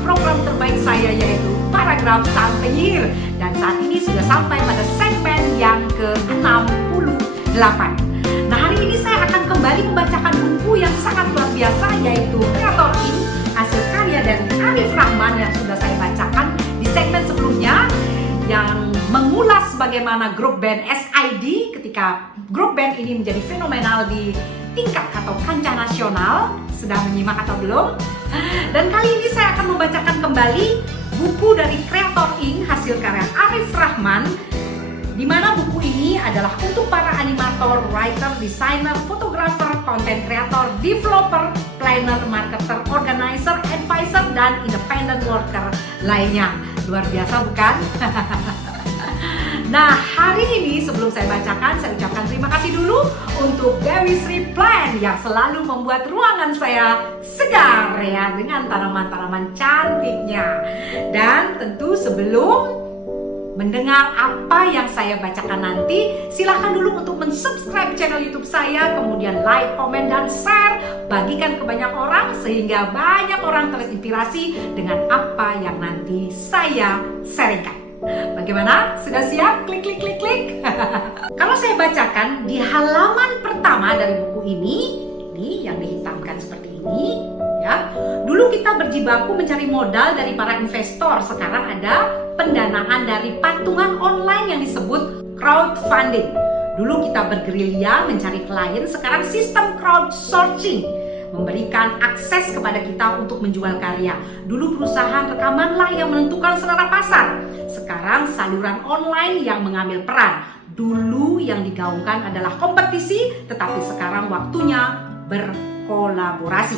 program terbaik saya, yaitu Paragraf Sang Penyihir. Dan saat ini sudah sampai pada segmen yang ke-68. Nah, hari ini saya akan kembali membacakan buku yang sangat luar biasa, yaitu Kreator Inc. hasil karya dari Arif Rahman yang sudah saya bacakan di segmen sebelumnya, yang mengulas bagaimana grup band SID ketika grup band ini menjadi fenomenal di tingkat atau kancah nasional. Sudah menyimak atau belum? Dan kali ini saya akan membacakan kembali buku dari Kreator Inc. hasil karya Arif Rahman, di mana buku ini adalah untuk para animator, writer, designer, fotografer, content creator, developer, planner, marketer, organizer, advisor, dan independent worker lainnya. Luar biasa bukan? Nah, hari ini sebelum saya bacakan, saya ucapkan terima kasih dulu untuk Dewi Sri Plan yang selalu membuat ruangan saya segar ya dengan tanaman-tanaman cantiknya. Dan tentu sebelum mendengar apa yang saya bacakan nanti, silahkan dulu untuk mensubscribe channel YouTube saya, kemudian like, komen, dan share, bagikan ke banyak orang sehingga banyak orang terinspirasi dengan apa yang nanti saya sharingkan. Bagaimana? Sudah siap? Klik, klik, klik, klik. Kalau saya bacakan di halaman pertama dari buku ini yang dihitamkan seperti ini, ya. Dulu kita berjibaku mencari modal dari para investor. Sekarang ada pendanaan dari patungan online yang disebut crowdfunding. Dulu kita bergerilya mencari klien, sekarang sistem crowdsourcing memberikan akses kepada kita untuk menjual karya. Dulu perusahaan rekamanlah yang menentukan selera pasar. Sekarang saluran online yang mengambil peran. Dulu yang digaungkan adalah kompetisi, tetapi sekarang waktunya berkolaborasi.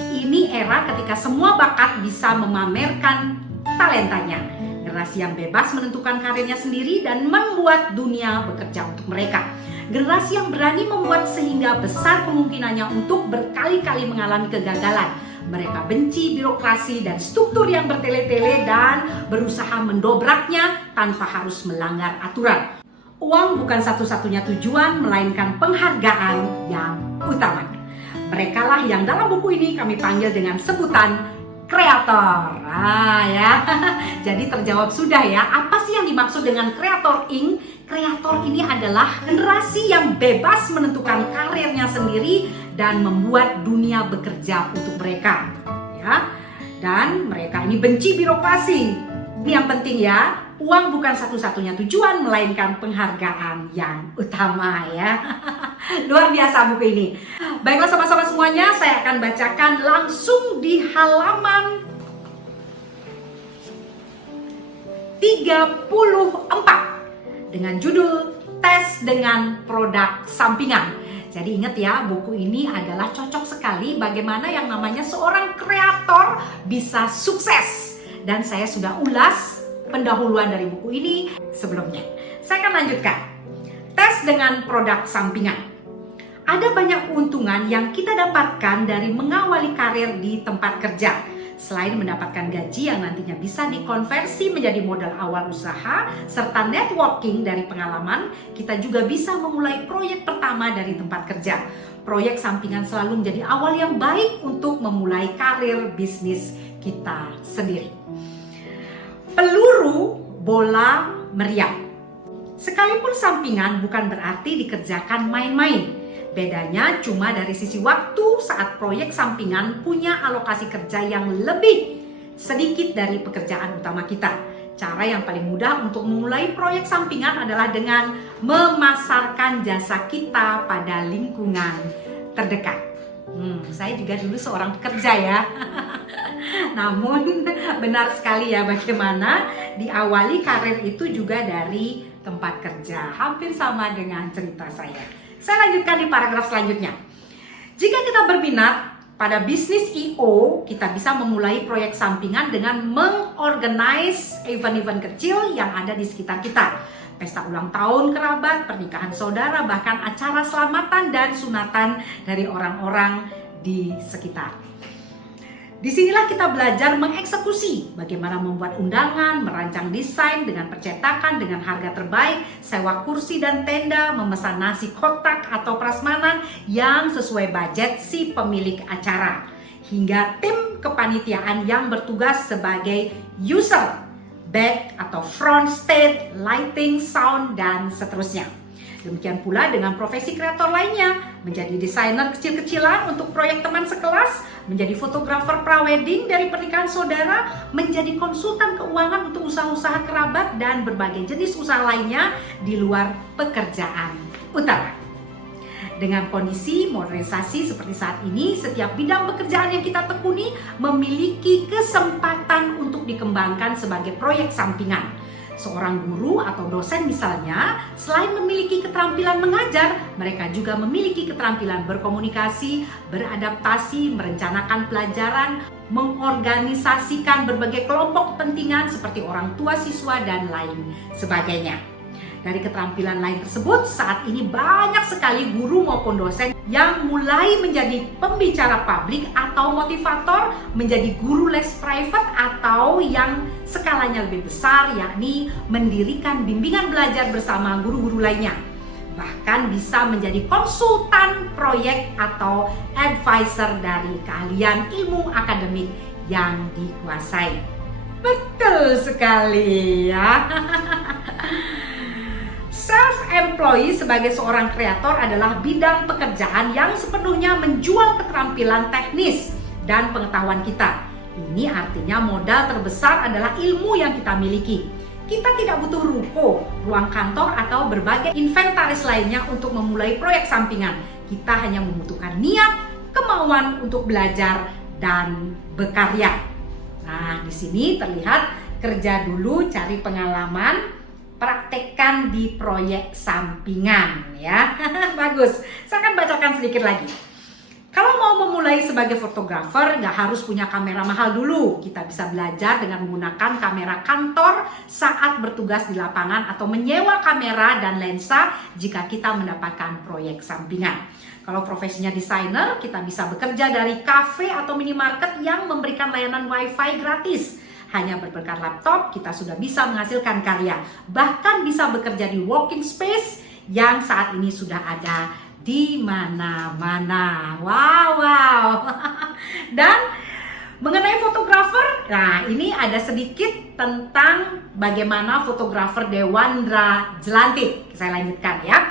Ini era ketika semua bakat bisa memamerkan talentanya. Generasi yang bebas menentukan karirnya sendiri dan membuat dunia bekerja untuk mereka. Generasi yang berani membuat sehingga besar kemungkinannya untuk berkali-kali mengalami kegagalan. Mereka benci birokrasi dan struktur yang bertele-tele dan berusaha mendobraknya tanpa harus melanggar aturan. Uang bukan satu-satunya tujuan, melainkan penghargaan yang utama. Merekalah yang dalam buku ini kami panggil dengan sebutan kreator. Ya. Jadi terjawab sudah ya, apa sih yang dimaksud dengan Kreator Inc? Kreator ini adalah generasi yang bebas menentukan karirnya sendiri dan membuat dunia bekerja untuk mereka. Ya. Dan mereka ini benci birokrasi. Ini yang penting ya. Uang bukan satu-satunya tujuan, melainkan penghargaan yang utama ya. Luar biasa buku ini. Baiklah sama-sama semuanya, saya akan bacakan langsung di halaman 34 dengan judul Tes dengan Produk Sampingan. Jadi ingat ya, buku ini adalah cocok sekali bagaimana yang namanya seorang kreator bisa sukses. Dan saya sudah ulas pendahuluan dari buku ini sebelumnya. Saya akan lanjutkan. Tes dengan produk sampingan. Ada banyak keuntungan yang kita dapatkan dari mengawali karir di tempat kerja. Selain mendapatkan gaji yang nantinya bisa dikonversi menjadi modal awal usaha, serta networking dari pengalaman, kita juga bisa memulai proyek pertama dari tempat kerja. Proyek sampingan selalu menjadi awal yang baik untuk memulai karir bisnis kita sendiri. Peluru bola meriam. Sekalipun sampingan bukan berarti dikerjakan main-main. Bedanya cuma dari sisi waktu saat proyek sampingan punya alokasi kerja yang lebih sedikit dari pekerjaan utama kita. Cara yang paling mudah untuk memulai proyek sampingan adalah dengan memasarkan jasa kita pada lingkungan terdekat. Saya juga dulu seorang pekerja ya. Namun benar sekali ya bagaimana diawali karir itu juga dari tempat kerja. Hampir sama dengan cerita saya. Saya lanjutkan di paragraf selanjutnya. Jika kita berminat pada bisnis I.O., kita bisa memulai proyek sampingan dengan mengorganize event-event kecil yang ada di sekitar kita. Pesta ulang tahun kerabat, pernikahan saudara, bahkan acara selamatan dan sunatan dari orang-orang di sekitar. Disinilah kita belajar mengeksekusi bagaimana membuat undangan, merancang desain dengan percetakan dengan harga terbaik, sewa kursi dan tenda, memesan nasi kotak atau prasmanan yang sesuai budget si pemilik acara. hingga tim kepanitiaan yang bertugas sebagai user, back atau front stage, lighting, sound, dan seterusnya. Demikian pula dengan profesi kreator lainnya, menjadi desainer kecil-kecilan untuk proyek teman sekelas, menjadi fotografer prawedding dari pernikahan saudara, menjadi konsultan keuangan untuk usaha-usaha kerabat, dan berbagai jenis usaha lainnya di luar pekerjaan utama. Dengan kondisi modernisasi seperti saat ini, setiap bidang pekerjaan yang kita tekuni memiliki kesempatan untuk dikembangkan sebagai proyek sampingan. Seorang guru atau dosen misalnya, selain memiliki keterampilan mengajar, mereka juga memiliki keterampilan berkomunikasi, beradaptasi, merencanakan pelajaran, mengorganisasikan berbagai kelompok kepentingan seperti orang tua siswa dan lain sebagainya. Dari keterampilan lain tersebut, saat ini banyak sekali guru maupun dosen yang mulai menjadi pembicara publik atau motivator, menjadi guru les private, atau yang skalanya lebih besar, yakni mendirikan bimbingan belajar bersama guru-guru lainnya. Bahkan bisa menjadi konsultan proyek atau advisor dari keahlian ilmu akademik yang dikuasai. Betul sekali ya. Self-employed sebagai seorang kreator adalah bidang pekerjaan yang sepenuhnya menjual keterampilan teknis dan pengetahuan kita. Ini artinya modal terbesar adalah ilmu yang kita miliki. Kita tidak butuh ruko, ruang kantor, atau berbagai inventaris lainnya untuk memulai proyek sampingan. Kita hanya membutuhkan niat, kemauan untuk belajar, dan berkarya. Nah, di sini terlihat kerja dulu, cari pengalaman, praktekkan di proyek sampingan ya. Bagus, saya akan bacakan sedikit lagi. Kalau mau memulai sebagai fotografer, nggak harus punya kamera mahal dulu. Kita bisa belajar dengan menggunakan kamera kantor saat bertugas di lapangan, atau menyewa kamera dan lensa jika kita mendapatkan proyek sampingan. Kalau profesinya desainer, kita bisa bekerja dari kafe atau minimarket yang memberikan layanan wifi gratis. Hanya berbekal laptop, kita sudah bisa menghasilkan karya. Bahkan bisa bekerja di working space yang saat ini sudah ada di mana-mana. Wow. Dan mengenai fotografer, nah ini ada sedikit tentang bagaimana fotografer Dewandra Jelantik. Saya lanjutkan ya.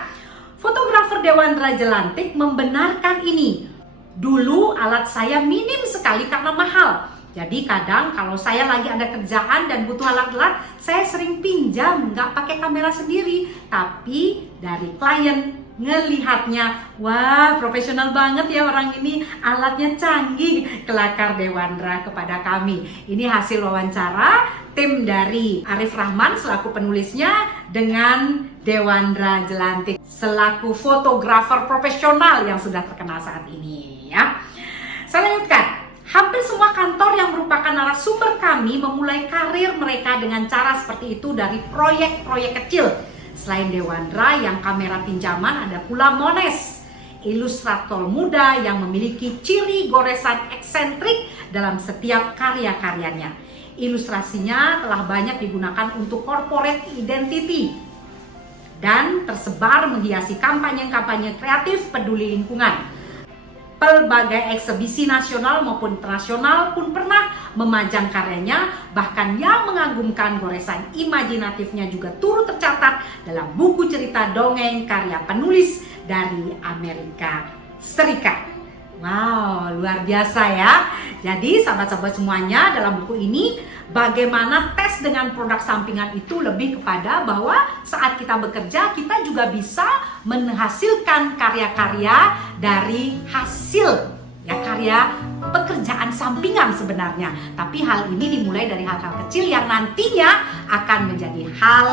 Fotografer Dewandra Jelantik membenarkan ini. Dulu alat saya minim sekali karena mahal. Jadi kadang kalau saya lagi ada kerjaan dan butuh alat-alat, saya sering pinjam, nggak pakai kamera sendiri. Tapi dari klien ngelihatnya, wah profesional banget ya orang ini, alatnya canggih, kelakar Dewandra kepada kami. Ini hasil wawancara tim dari Arif Rahman selaku penulisnya dengan Dewandra Jelantik selaku fotografer profesional yang sudah terkenal saat ini ya. Saya lanjutkan. Hampir semua kantor yang merupakan narasumber kami memulai karir mereka dengan cara seperti itu dari proyek-proyek kecil. Selain Dewandra yang kamera pinjaman, ada pula Mones, ilustrator muda yang memiliki ciri goresan eksentrik dalam setiap karya-karyanya. Ilustrasinya telah banyak digunakan untuk corporate identity dan tersebar menghiasi kampanye-kampanye kreatif peduli lingkungan. Pelbagai eksebisi nasional maupun internasional pun pernah memajang karyanya, bahkan yang mengagumkan goresan imajinatifnya juga turut tercatat dalam buku cerita dongeng karya penulis dari Amerika Serikat. Wow, luar biasa ya. Jadi sahabat-sahabat semuanya, dalam buku ini bagaimana tes dengan produk sampingan itu lebih kepada bahwa saat kita bekerja, kita juga bisa menghasilkan karya-karya dari hasil ya karya pekerjaan sampingan sebenarnya. Tapi hal ini dimulai dari hal-hal kecil yang nantinya akan menjadi hal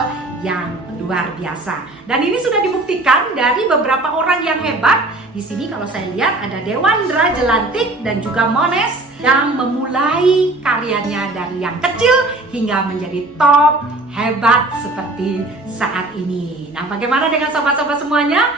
yang luar biasa. Dan ini sudah dibuktikan dari beberapa orang yang hebat. Di sini kalau saya lihat ada Dewandra Jelantik dan juga Mones yang memulai karyanya dari yang kecil hingga menjadi top hebat seperti saat ini. Nah, bagaimana dengan sahabat-sahabat semuanya?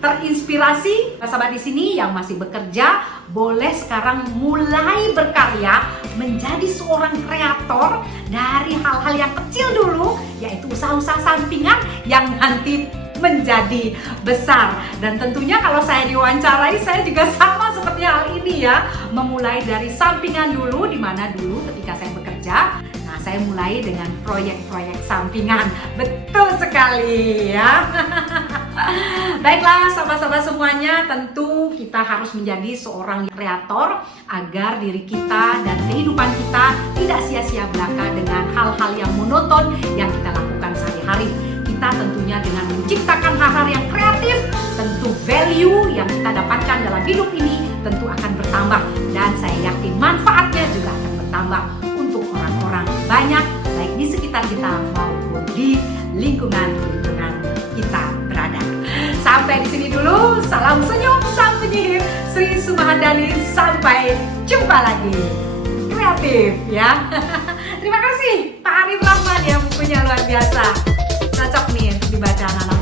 Terinspirasi? Sahabat di sini yang masih bekerja boleh sekarang mulai berkarya menjadi seorang kreator dari hal-hal yang kecil dulu, yaitu usaha-usaha sampingan yang nanti menjadi besar. Dan tentunya kalau saya diwawancarai, saya juga sama seperti hal ini ya. Memulai dari sampingan dulu, di mana dulu ketika saya bekerja, nah saya mulai dengan proyek-proyek sampingan. Betul sekali ya. Baiklah sahabat-sahabat semuanya, tentu kita harus menjadi seorang kreator agar diri kita dan kehidupan kita tidak sia-sia belaka dengan hal-hal yang monoton yang kita lakukan sehari-hari. Kita tentunya dengan menciptakan hal-hal yang kreatif, tentu value yang kita dapatkan dalam hidup ini tentu akan bertambah, dan saya yakin manfaatnya juga akan bertambah untuk orang-orang banyak, baik di sekitar kita maupun di lingkungan kita berada. Sampai di sini dulu, salam senyum sang penyihir Sri Sumahandani, sampai jumpa lagi. Kreatif ya. Terima kasih Pak Arif Rahman ya, bukunya luar biasa. Cocok nih untuk dibaca anak-anak